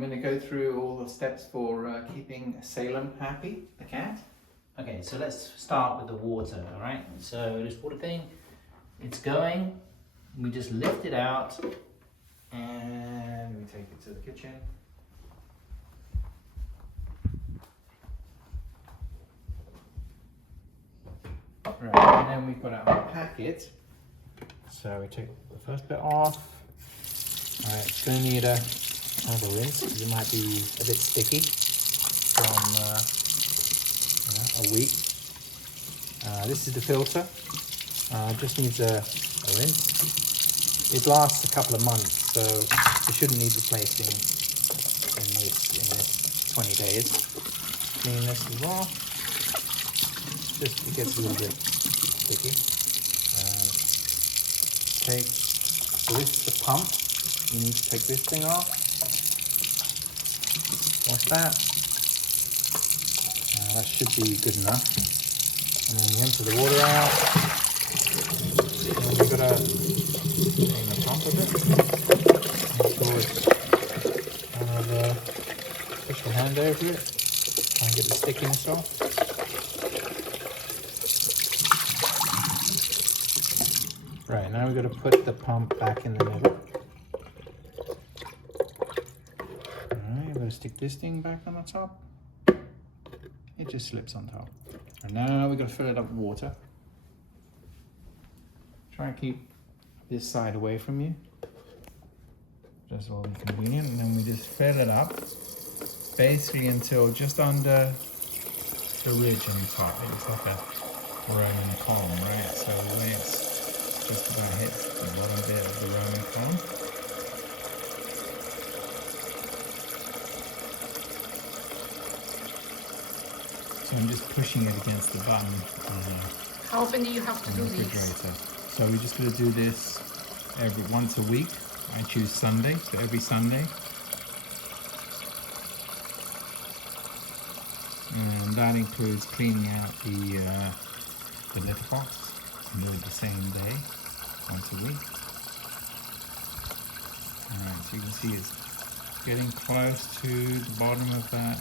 I'm going to go through all the steps for keeping Salem happy, the cat. Okay, so let's start with the water, all right? So this water thing, it's going. We just lift it out and we take it to the kitchen. Right, and then we've got our packet. So we take the first bit off. All right, it's going to need a kind of a rinse because it might be a bit sticky from a week. This is the filter. Just needs a rinse. It lasts a couple of months, so it shouldn't need replacing in this 20 days. Clean this as well. Just it gets a little bit sticky. So this is the pump. You need to take this thing off. Wash that. That should be good enough. And then we empty the water out. And we've got to clean the pump a bit. Make sure it's kind of push the hand over it. Try and get the stickiness off. Right, now we've got to put the pump back in the middle. Alright, we're going to stick this thing back on the top. It just slips on top. And now we've got to fill it up with water. Try and keep this side away from you. Just will be convenient. And then we just fill it up. Basically until just under the ridge on the top. It's like a Roman column, right? So when it's just about hits the bottom bit of the Roman column. So I'm just pushing it against the button on How often do you have to do the refrigerator. So we're just going to do this once a week. I choose Sunday, so every Sunday. And that includes cleaning out the litter box. And do it the same day, once a week. Alright, so you can see it's getting close to the bottom of that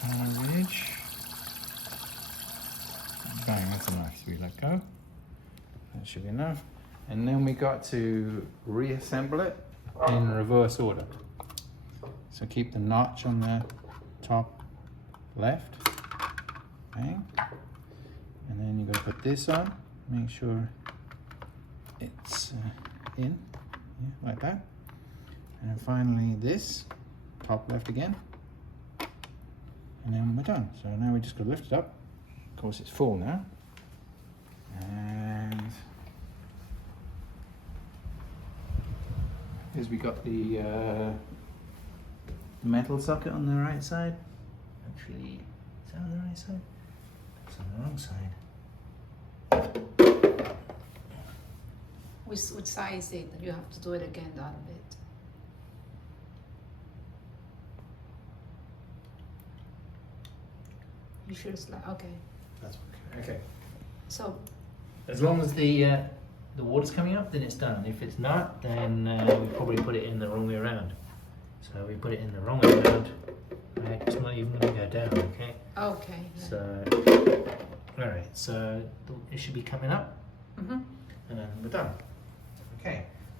kind of ridge. Bang, that's enough. So we let go. That should be enough. And then we got to reassemble it in reverse order. So keep the notch on the top left. Bang. And then you've got to put this on, make sure it's in, yeah, like that. And then finally this, top left again. And then we're done. So now we just got to lift it up. Of course it's full now. And here's we got the metal socket on the right side. Actually, is that on the right side? It's on the wrong side. Which side is it? You have to do it again, the other bit. You sure it's like, okay. That's okay. So, As long as the water's coming up, then it's done. If it's not, then we probably put it in the wrong way around. So we put it in the wrong way around. Right, it's not even going to go down, okay? okay. So, alright, so it should be coming up, Mm-hmm. and then we're done. Okay.